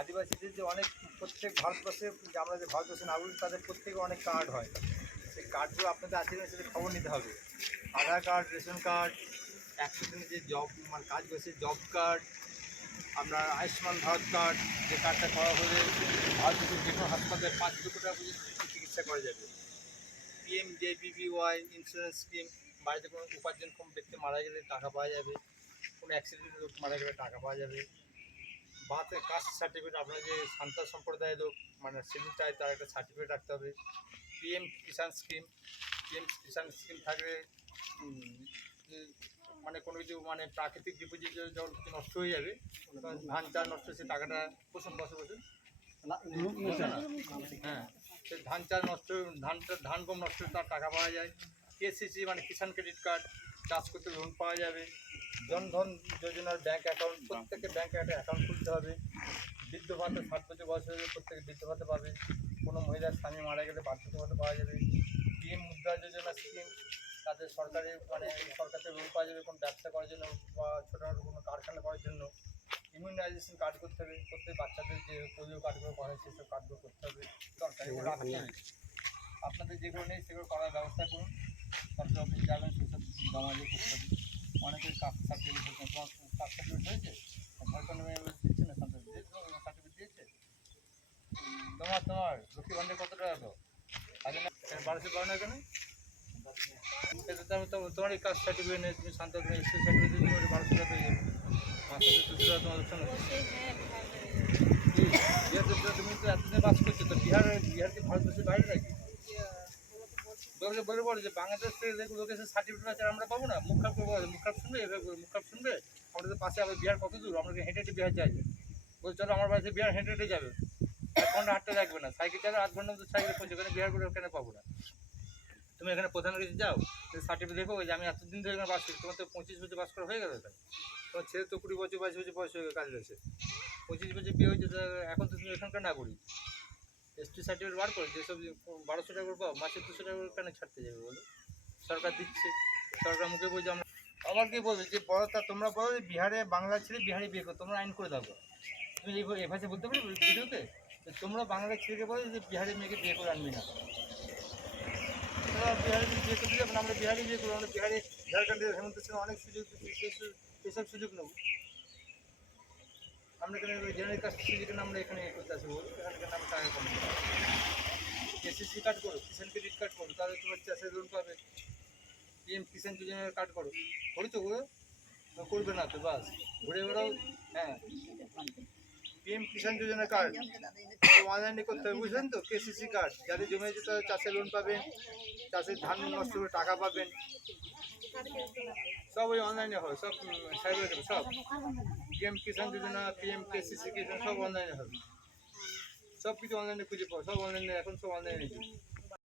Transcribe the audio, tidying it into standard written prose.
আদিবাসীদের যে অনেক প্রত্যেক ভারতবর্ষে যে আমরা যে ভারতবর্ষের নাগরিক তাদের প্রত্যেকে অনেক কার্ড হয়, সেই কার্ডগুলো আপনাদের আছে কিনা সেটা খবর নিতে হবে। আধার কার্ড, রেশন কার্ড, 100 দিনের যে জব মানে কাজ করছে জব কার্ড, আপনার আয়ুষ্মান ভারত কার্ড, যে কার্ডটা করা হলে ভারতের যে কোনো হাসপাতালে 5 লক্ষ টাকা পর্যন্ত চিকিৎসা করা যাবে। PMJBY ইন্স্যুরেন্স স্কিম, বাড়িতে কোনো উপার্জনক্ষম ব্যক্তি মারা গেলে টাকা পাওয়া যাবে, কোনো অ্যাক্সিডেন্টে লোক মারা গেলে টাকা পাওয়া যাবে। বাতে কাস্ট সার্টিফিকেট, আপনার যে সান্তাল সম্প্রদায়ের লোক মানে সিভিল চায় তার একটা সার্টিফিকেট রাখতে হবে। PM কিষাণ স্কিম থাকলে মানে কোনো কিছু মানে প্রাকৃতিক বিপর্যয় যখন কিছু নষ্ট হয়ে যাবে, ধান চাষ নষ্ট হচ্ছে টাকাটা বছর হ্যাঁ, সে ধান চাষ নষ্ট, ধান গম নষ্ট হলে তার টাকা পাওয়া যায়। KCC মানে কিষাণ ক্রেডিট কার্ড, চাষ করতে লোন পাওয়া যাবে। জনধন যোজনার ব্যাঙ্ক অ্যাকাউন্ট, প্রত্যেকে ব্যাঙ্কে একটা অ্যাকাউন্ট খুলতে হবে। বৃদ্ধ ভাতা, 60 বছর বয়স হলে প্রত্যেকে বৃদ্ধ ভাতা পাবে। কোনো মহিলার স্বামী মারা গেলে বার্ধক্য ভাতা পাওয়া যাবে। PM মুদ্রা যোজনা স্কিম, তাদের সরকারি মানে সরকার থেকে লোন পাওয়া যাবে কোনো ব্যবসা করার জন্য বা ছোটোখাটো কোনো কারখানা করার জন্য। ইমিউনাইজেশন কার্ড করতে হবে, প্রত্যেক বাচ্চাদের যে পোলিও কার্ডগুলো করা হয় সেসব কার্ডগুলো করতে হবে। দরকার এগুলো রাখতে হবে। আপনাদের যেগুলো নেই সেগুলো করার ব্যবস্থা করুন। সরকারি অফিসে যাবেন, সেসব জমা দিয়ে করতে হবে। অনেকের কাস্ট সার্টিফিকেট হয়েছে, তোমার কাস্ট সার্টিফিকেট হয়েছে, ঝাড়খণ্ড দিচ্ছে না, সার্টিফিকেট দিয়েছে তোমার লক্ষ্মী ভান্ডার কত টাকা তো আগে না 1200 পাও না কেন? তোমার এই কাস্ট সার্টিফিকেট নেই, তুমি শান্ত সার্টিফিকেট তোমার 1200 টাকা পেয়ে যাবে, মাসে 200 টাকা তোমার লোকসান হচ্ছে। তুমি তো এতদিন বাস করছো, তো বিহার কি ভারতবর্ষের বাইরে নাকি? বলে বলে যে বাংলাদেশ থেকে লোক এসে সার্টিফিকেট আছে আমরা পাবো না, মুখ খারাপ করবো, মুখ খারাপ শুনবে, এভাবে মুখ খারাপ শুনবে। আমাদের পাশে আবার বিহার কত দূর, আমরা হেঁটে হেঁটে বিহার যাই। বলছে চলো আমার বাড়িতে বিহার হেঁটে হেঁটে যাবে, 1 ঘন্টা হাঁটতে লাগবে না, সাইকেল চালে 8 ঘন্টার মধ্যে সাইকেলে পৌঁছে, ওখানে বিহার করে ওখানে পাবো না। তুমি এখানে প্রধান কাছে যাও, সার্টিফিকেট দেখো যে আমি এতদিন ধরে এখানে বাস করি, তোমার তো 25 বছর বাস করা হয়ে গেল, এখানে তোমার ছেলে তো 20 বছর 22 বছর বয়স হয়ে গেল, কাজ রয়েছে 25 বছর বিয়ে হয়েছে, এখন তো তুমি এখানকার নাগরিক। ST সার্টিফিকেট বার করে যেসব 1200 টাকা করে পাও, মাসে 200 টাকা করে কেন ছাড়তে যাবে বলো? সরকার দিচ্ছে, সরকার মুখে বলছে আমরা। আবার কি বলবে যে বড় তা তোমরা বলো যে বিহারে বাংলা ছেলে বিহারি বিয়ে করো, তোমরা আইন করে দাও। তুমি এই ভাষায় বলতে পারবে ভিডিওতে? তোমরা বাংলার ছেলেকে বলো যে বিহারি মেয়েকে বিয়ে করে আনবি না, বিহারি বিয়ে করতে যাবো না, আমরা বিহারি বিয়ে করবো, আমরা বিহারি ঝাড়খণ্ডের হেমন্ত সোরেন অনেক সুযোগ সেসব সুযোগ নেব। আমরা এখানে জেনারেল কাস্ট যেখানে আমরা এখানে করতে আসবো, এখানে আমরা টাকা কম KCC কার্ড করো, কিষাণ ক্রেডিট কার্ড করো, তাহলে তোমার চাষের লোন পাবে। PM কিষাণ যোজনার কার্ড করো, করেছো গো? করবে না তো বাস ঘুরে বেড়াও। হ্যাঁ, PM কিষাণ যোজনা কার্ড অনলাইনে করতে হবে, বুঝলেন তো? KCC কার্ড যাদের জমে যেতে হবে, চাষের লোন পাবেন, চাষের ধান নষ্ট করে টাকা পাবেন, সব ওই অনলাইনে হয়, সব সাইবার সব PM কিষাণ যোজনা, PM KCC কিষাণ সব অনলাইনে হবে, সব কিছু অনলাইনে খুঁজে পাও, সব অনলাইনে এখন সব অনলাইনে।